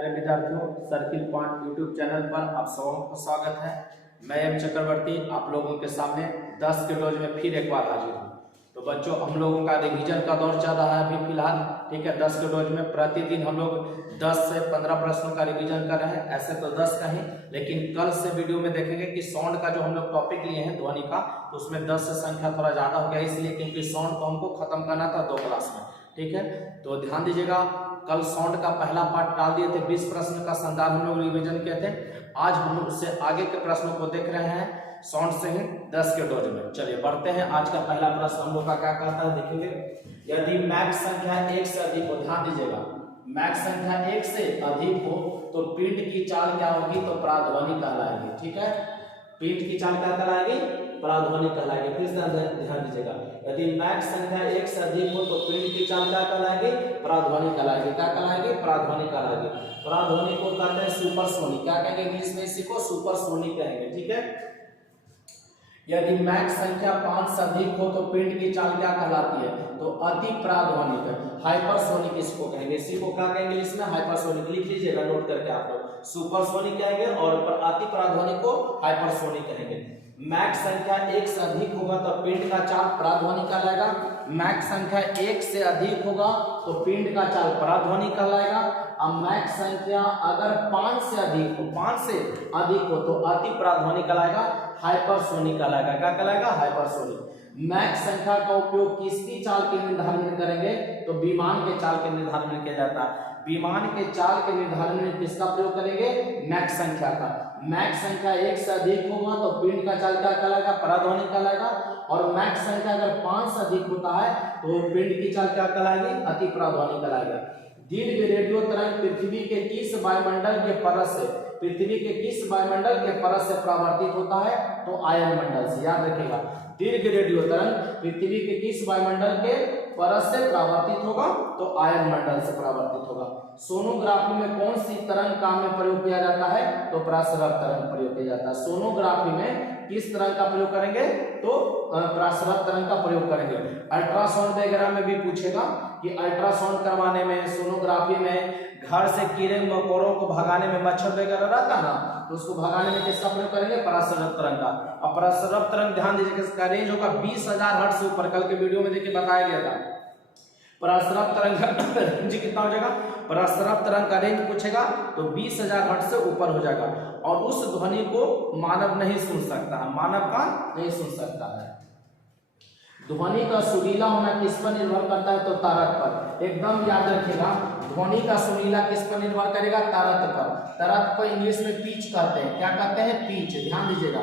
प्यारे विद्यार्थियों, circle point YouTube channel पर आप सबों का स्वागत है। मैं एम चक्रवर्ती आप लोगों के सामने 10 के डोज में फिर एक बार हाजिर हूँ। तो बच्चों, हम लोगों का रिवीजन का दौर चल रहा है अभी फिलहाल, ठीक है। 10 के डोज में प्रतिदिन हम लोग 10 से 15 प्रश्नों का रिवीजन कर रहे हैं। ऐसे तो 10 का ही, लेकिन कल से वीडियो में देखेंगे कि साउंड का जो हम लोग टॉपिक लिए हैं ध्वनि का, तो उसमें 10 से संख्या थोड़ा ज्यादा हो गया, इसलिए क्योंकि साउंड को हमको खत्म करना था 2 क्लास में, ठीक है। तो ध्यान दीजिएगा, कल साउंड का पहला पार्ट डाल दिए थे, 20 प्रश्न का संदर्भ हम लोग रिवीजन किए थे। आज हम लोग उससे आगे के प्रश्नों को देख रहे हैं साउंड से ही 10 के डोज में। चलिए बढ़ते हैं। आज का पहला प्रश्न हम लोग का क्या कहता है, देखेंगे। यदि मैक संख्या 1 से अधिक हो, ध्यान दीजिएगा, मैक संख्या 1 से अधिक हो तो पिंड की चाल क्या होगी, तो प्राध्वनि कहलाएगी, ठीक है। पिंड की चाल क्या कहलाएगी, प्राध्वनि कहलाएगी। फिर से ध्यान दीजिएगा, यदि मैक संख्या 1 से अधिक हो तो पिंड की चाल क्या कहलाएगी, प्राध्वनि कहलाएगी। क्या कहलाएगी, प्राध्वनि कहलाएगी। प्राध्वनि को कहते हैं सुपरसोनिक। क्या कहेंगे इंग्लिश में, इसी को सुपरसोनिक कहेंगे, ठीक है। यदि मैक संख्या 5 से अधिक हो तो पिंड की चाल क्या कहलाती है, तो अति प्राध्वनिक, हाइपरसोनिक इसको कहेंगे। इसी को क्या कहेंगे इंग्लिश में, हाइपरसोनिक। लिख लीजिएगा नोट करके आप लोग, सुपरसोनिक कहेंगे और अति प्राध्वनिक को हाइपरसोनिक कहेंगे। मैक संख्या 1 से अधिक होगा तो पिंड का चाल प्राध्वनि कहलाएगा। मैक संख्या 1 से अधिक होगा तो पिंड का चाल प्राध्वनि कहलाएगा। अब मैक संख्या अगर 5 से अधिक हो, 5 से अधिक हो तो अति प्राध्वनि कहलाएगा, हाइपरसोनिक कहलाएगा। क्या कहलाएगा, हाइपरसोनिक। मैक संख्या का उपयोग किसकी चाल के निर्धारण में करेंगे, तो विमान के चाल के निर्धारण में किया जाता है। विमान के चाल के निर्धारण में किसका प्रयोग करेंगे, मैक संख्या का। मैक संख्या 1 से अधिक होगा तो पिंड का चाल क्या कहलाएगा, प्राध्वनि कहलाएगा। और मैक संख्या अगर 5 से अधिक होता है तो पिंड की चाल क्या कहलाएगी, अति प्राध्वनि कहलाएगा। दीर्घ रेडियो तरंग पृथ्वी के किस वायुमंडल के परत से, पृथ्वी के किस वायुमंडल के परत से परावर्तित होता है, तो आयन मंडल से। याद रखिएगा, दीर्घ रेडियो तरंग पृथ्वी के किस वायुमंडल के परत से परावर्तित होगा, तो आयन मंडल से परावर्तित होगा। सोनोग्राफी में कौन सी तरंग काम में प्रयोग किया जाता है, तो प्रसरक तरंग प्रयोग किया जाता है। सोनोग्राफी में किस तरंग का प्रयोग करेंगे, तो प्रसरक तरंग का प्रयोग करेंगे। अल्ट्रासाउंड वगैरह में भी पूछेगा कि अल्ट्रासाउंड करवाने में, सोनोग्राफी में घर से कीड़े मकोड़ों को भगाने में, मच्छर वगैरह रहता है ना, तो उसको भगाने में किसका प्रयोग करेंगे, प्रसरक तरंग का। अब प्रसरक तरंग ध्यान दीजिए इसका रेंज होगा 20,000 हर्ट्ज से ऊपर। कल के वीडियो में देखिए बताया गया था प्रसरक तरंग का रेंज कितना हो जाएगा, प्रसरक तरंग का रेंज पूछेगा तो 20,000 हर्ट्ज से ऊपर हो जाएगा। और उस ध्वनि को मानव नहीं सुन सकता है, मानव का नहीं सुन सकता है। ध्वनि का सुरीला होना किस पर निर्भर करता है, तो तारक पर। एकदम याद रखिएगा, ध्वनि का सुरीला किस पर निर्भर करेगा, तारक पर। तारक को इंग्लिश में पिच कहते हैं। क्या कहते हैं, पिच। ध्यान दीजिएगा,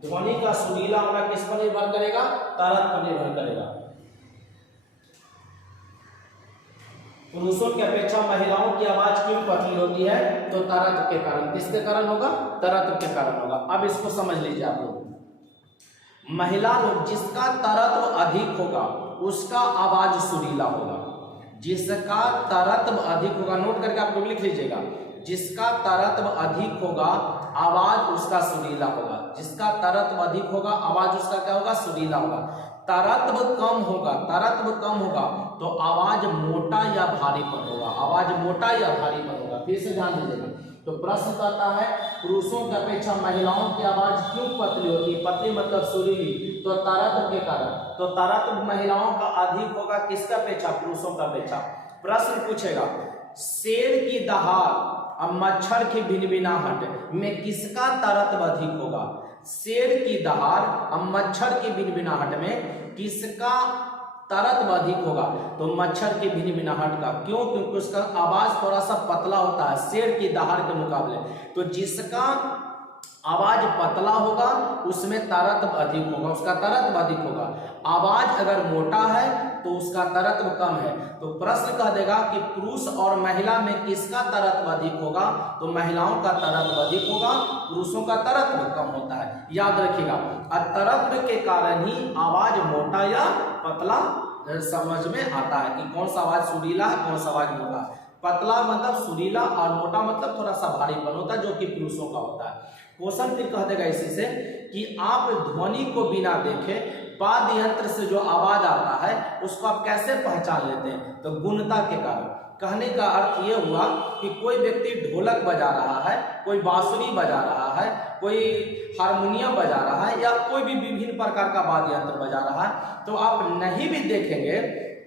ध्वनि का सुरीला होना किस पर निर्भर करेगा, तारक पर निर्भर करेगा। पुरुषों की अपेक्षा महिलाओं की आवाज क्यों पतली होती है, तो तरत्व के कारण। किसके कारण होगा, तरत्व के कारण होगा। अब इसको समझ लीजिए आप लोग। महिला लोग, जिसका तरत्व अधिक होगा उसका आवाज सुरीला होगा। जिसका तरत्व अधिक होगा, नोट करके आप लोग लिख लीजिएगा, जिसका तरत्व अधिक होगा आवाज उसका सुरीला होगा। जिसका तरत्व अधिक होगा आवाज उसका क्या होगा, सुरीला होगा। तरत्व कम होगा, तरत्व कम होगा तो आवाज मोटा या भारीपन होगा, आवाज मोटा या भारीपन होगा। फिर से ध्यान दीजिएगा। तो प्रश्न कहता है पुरुषों की अपेक्षा महिलाओं की आवाज क्यों पतली होती है, पतली मतलब सुरीली, तो तरत्व के कारण। तो तरत्व महिलाओं का अधिक होगा किसका अपेक्षा, पुरुषों का अपेक्षा। प्रश्न पूछेगा शेर की दहाड़ और मच्छर की भिनभिनाहट में किसका तरत्व अधिक होगा। शेर की दहाड़ और मच्छर की भिनभिनाहट में किसका तरत्व अधिक होगा, तो मच्छर की भिनभिनाहट का। क्यों, क्योंकि उसका आवाज थोड़ा सा पतला होता है शेर की दहाड़ के मुकाबले। तो जिसका आवाज पतला होगा उसमें तरत्व अधिक होगा, उसका तरत्व अधिक होगा। आवाज अगर मोटा है तो उसका तरत्व कम है। तो प्रश्न कह देगा कि पुरुष और महिला में किसका तरत्व अधिक होगा, तो महिलाओं का तरत्व अधिक होगा, पुरुषों का तरत्व कम होता है। याद रखिएगा, तरत्व के कारण ही आवाज मोटा या पतला समझ में आता है कि कौन सा आवाज सुरीला है, कौन सा आवाज मोटा है। पतला मतलब सुरीला और मोटा मतलब थोड़ा सा भारीपन होता है, जो कि पुरुषों का होता है। क्वेश्चन फिर कह देगा इसी से कि आप ध्वनि को बिना देखे वाद्य यंत्र से जो आवाज आता है उसको आप कैसे पहचान लेते हैं, तो गुणता के कारण। कहने का अर्थ ये हुआ कि कोई व्यक्ति ढोलक बजा रहा है, कोई बांसुरी बजा रहा है, कोई हारमोनियम बजा रहा है या कोई भी विभिन्न प्रकार का वाद्य यंत्र बजा रहा है, तो आप नहीं भी देखेंगे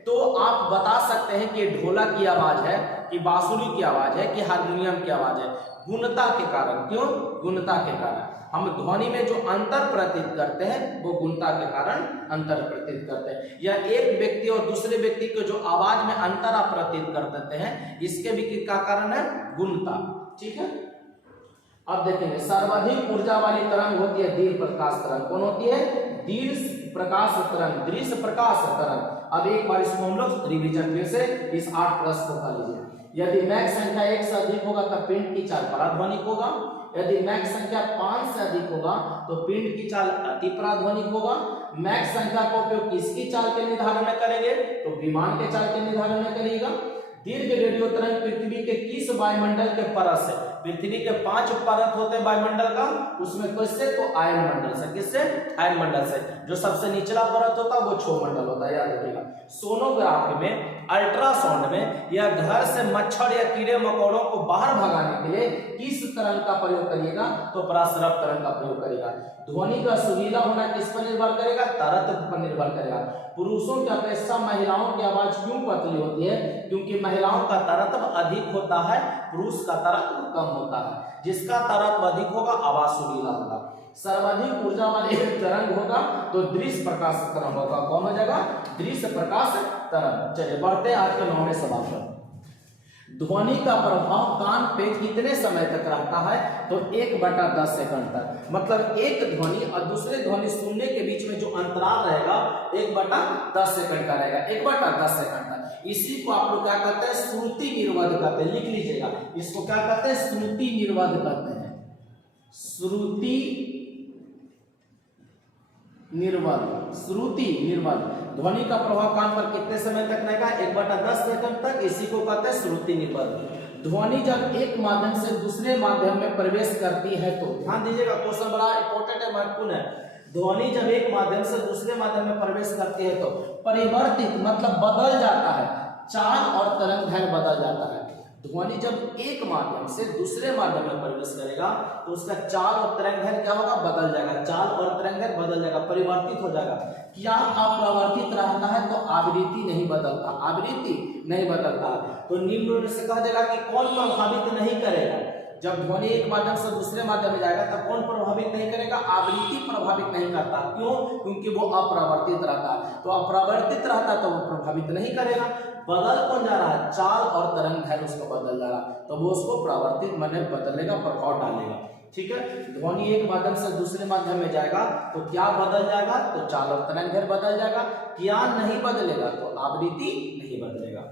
तो आप बता सकते हैं कि ढोलक की आवाज है, कि बांसुरी की आवाज है, कि हारमोनियम की आवाज है। गुणता के कारण, क्यों? गुणता के कारण हम ध्वनि में जो अंतर प्रतीत करते हैं वो गुणता के कारण अंतर प्रतीत करते हैं। या एक व्यक्ति और दूसरे व्यक्ति को जो आवाज में अंतर आप प्रतीत कर देते हैं, इसके भी क्या कारण है? गुणता। ठीक है, अब देखेंगे सर्वाधिक ऊर्जा वाली तरंग होती है दीर्घ प्रकाश तरंग। कौन होती है? दीर्घ प्रकाश तरंग, दृश्य प्रकाश तरंग। अब एक बार इसको हम लोग रिवीजन फिर से इस 8+ को कर लीजिए। यदि मैक संख्या 1 से अधिक होगा तब पिंड की चाल पराध्वनिक होगा। यदि मैक संख्या 5 से अधिक होगा तो पिंड की चाल अति पराध्वनिक होगा। मैक संख्या का उपयोग किसकी चाल के निर्धारण में करेंगे? तो विमान के चाल के निर्धारण में करिएगा। दीर्घ रेडियो तरंग पृथ्वी के किस वायुमंडल के परत से? पृथ्वी के 5 परत होते हैं वायुमंडल का, उसमें किससे? तो आयन मंडल से। किससे? आयन मंडल से। जो सबसे निचला परत होता है वो क्षोभ मंडल होता है, याद रखिएगा। सोनोग्राफी में, अल्ट्रासाउंड में या घर से मच्छर या कीड़े मकोड़ों को बाहर भगाने के लिए किस तरंग का प्रयोग करिएगा? तो पराश्रव तरंग का प्रयोग करेगा। ध्वनि का सुरीला होना किस पर निर्भर करेगा? तरत्व पर निर्भर करेगा। पुरुषों की अपेक्षा महिलाओं की आवाज क्यों पतली होती है? क्योंकि महिलाओं का तरत्व अधिक होता है, पुरुष का तरत्व कम होता है। जिसका तरत्व अधिक होगा आवाज सुरीला होगा। सर्वाधिक ऊर्जा वाली तरंग होगा तो दृश्य प्रकाश तरंग होगा। कौन हो जाएगा? दृश्य प्रकाश तरंग। चलिए बढ़ते हैं आज के 9वें सवाल पर। ध्वनि का प्रभाव कान पे कितने समय तक रहता है? तो 1/10 सेकंड तक। मतलब एक ध्वनि और दूसरे ध्वनि सुनने के बीच में जो अंतराल रहेगा 1/10 सेकंड का रहेगा। 1/10 सेकंड तक। इसी को आप लोग क्या कहते हैं? श्रुति निर्वध कहते हैं। लिख लीजिएगा, इसको क्या कहते हैं? श्रुति निर्वध कहते हैं। श्रुति निर्वध, श्रुति निर्वध। ध्वनि का प्रभाव कान पर कितने समय तक रहेगा? 1/10 सेकंड तक। इसी को कहते हैं श्रुति निर्वध। ध्वनि जब एक माध्यम से दूसरे माध्यम में प्रवेश करती है तो, ध्यान दीजिएगा, क्वेश्चन बड़ा इंपॉर्टेंट है, महत्वपूर्ण है। ध्वनि जब एक माध्यम से दूसरे माध्यम में प्रवेश करती है तो परिवर्तित मतलब बदल जाता है, चाल और तरंग दैर्घ्य बदल जाता है। ध्वनि जब एक माध्यम से दूसरे माध्यम में प्रवेश करेगा तो उसका चाल और तरंग दैर्घ्य क्या होगा? बदल जाएगा। चाल और तरंग दैर्घ्य बदल जाएगा, परिवर्तित हो जाएगा। क्या अपरिवर्तित रहता है? तो आवृत्ति नहीं बदलता, आवृत्ति नहीं बदलता। तो निम्न से कह देगा कि कौन प्रभावित नहीं करेगा? जब ध्वनि एक माध्यम से दूसरे माध्यम में जाएगा तब कौन प्रभावित नहीं करेगा? आवृत्ति प्रभावित नहीं करता। क्यों? क्योंकि वो अपरिवर्तित रहता है। तो अपरिवर्तित रहता तो वो प्रभावित नहीं करेगा। बदल कौन जा रहा है? चाल और तरंग दैर्घ्य उसको बदल जा रहा, तो वो उसको प्रवर्तित माने बदलेगा, प्रभाव डालेगा। ठीक है, ध्वनि एक माध्यम से दूसरे माध्यम में जाएगा तो क्या बदल जाएगा? तो चाल और तरंग दैर्घ्य बदल जाएगा। क्या नहीं बदलेगा? तो आवृत्ति नहीं बदलेगा।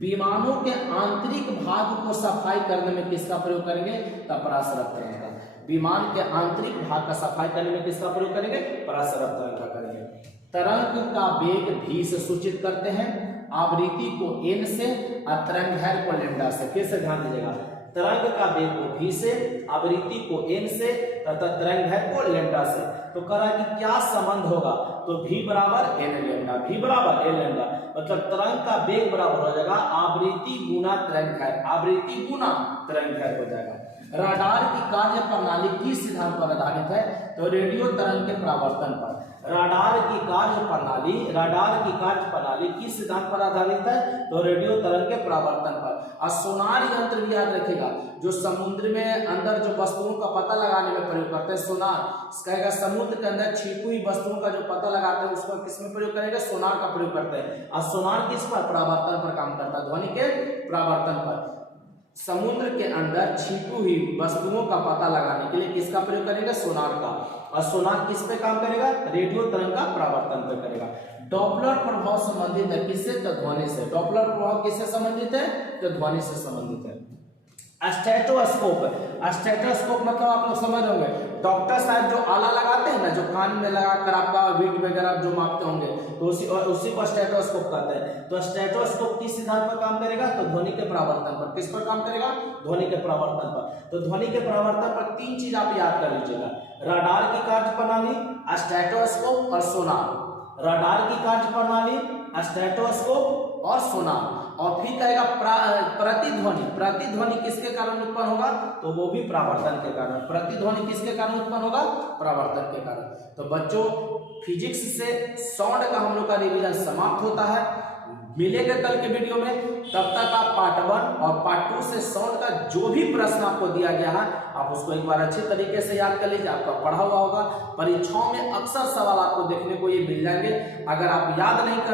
विमानों के आंतरिक भाग को सफाई करने में किसका प्रयोग करेंगे? तो पराश्रव तरंग का। विमान के आंतरिक भाग का सफाई करने में किसका प्रयोग करेंगे? पराश्रव तरंग का करेंगे। तरंग का वेग v से सूचित करते हैं, आवृत्ति को n से और तरंग दैर्घ्य को लैम्डा से। फिर से ध्यान दीजिएगा, तरंग का वेग को v से, आवृत्ति को n से तथा तरंग दैर्घ्य को लैम्डा से। तो कह कि क्या संबंध होगा? तो v बराबर n लैम्डा, v बराबर n लैम्डा। मतलब तरंग का वेग बराबर हो जाएगा आवृत्ति गुना तरंग दैर्घ्य, आवृत्ति गुना तरंग दैर्घ्य हो जाएगा। राडार की कार्य प्रणाली किस सिद्धांत पर आधारित है? तो रेडियो तरंग के परावर्तन पर। राडार की कार्य प्रणाली किस सिद्धांत पर आधारित है? तो रेडियो तरंग के परावर्तन पर। और सोनार यंत्र भी याद रखिएगा, जो समुद्र में अंदर जो वस्तुओं का पता लगाने में प्रयोग करते हैं, सोनार। कहेगा समुद्र के अंदर छिपी हुई वस्तुओं का जो पता लगाते हैं उसका किस में प्रयोग करेंगे? सोनार का प्रयोग करते हैं। और सोनार किस पर? परावर्तन पर काम करता है, ध्वनि के परावर्तन पर। समुद्र के अंदर छिपी हुई वस्तुओं का पता लगाने के लिए किसका प्रयोग करेगा? सोनार का। और सोनार किस पे काम करेगा? रेडियो तरंग का परावर्तन पे करेगा। डॉपलर प्रभाव संबंधित है किससे? तो ध्वनि से। डॉपलर प्रभाव किससे संबंधित है? तो ध्वनि से संबंधित है। स्टेथोस्कोप, स्टेथोस्कोप मतलब आप लोग समझ होंगे, डॉक्टर साहब जो आला लगाते हैं ना, जो कान में लगाकर आपका बीट वगैरह जो मापते होंगे, तो उसी को स्टेथोस्कोप कहते हैं। तो स्टेथोस्कोप किस सिद्धांत पर काम करेगा? तो ध्वनि के परावर्तन पर। किस पर काम करेगा? ध्वनि के परावर्तन पर। तो ध्वनि के परावर्तन पर 3 चीज आप याद कर लीजिएगा, राडार की कार्य प्रणाली, स्टेथोस्कोप और सोनार। राडार की कार्य प्रणाली, स्टेथोस्कोप और सोनार। और फिर कहेगा प्रतिध्वनि। प्रतिध्वनि किसके कारण उत्पन्न होगा? तो वो भी परावर्तन के कारण। प्रतिध्वनि किसके कारण उत्पन्न होगा? परावर्तन के कारण। तो बच्चों फिजिक्स से साउंड का हम लोग का रिवीजन समाप्त होता है। मिलेंगे कल के वीडियो में, तब तक आप पार्ट 1 और पार्ट 2 से साउंड का जो भी प्रश्न आपको दिया गया है आप उसको एक बार अच्छे तरीके से याद कर लीजिए। आपका पढ़ा हुआ होगा, परीक्षाओं में अक्सर सवाल आपको देखने को ये मिल जाएंगे। अगर आप याद नहीं करें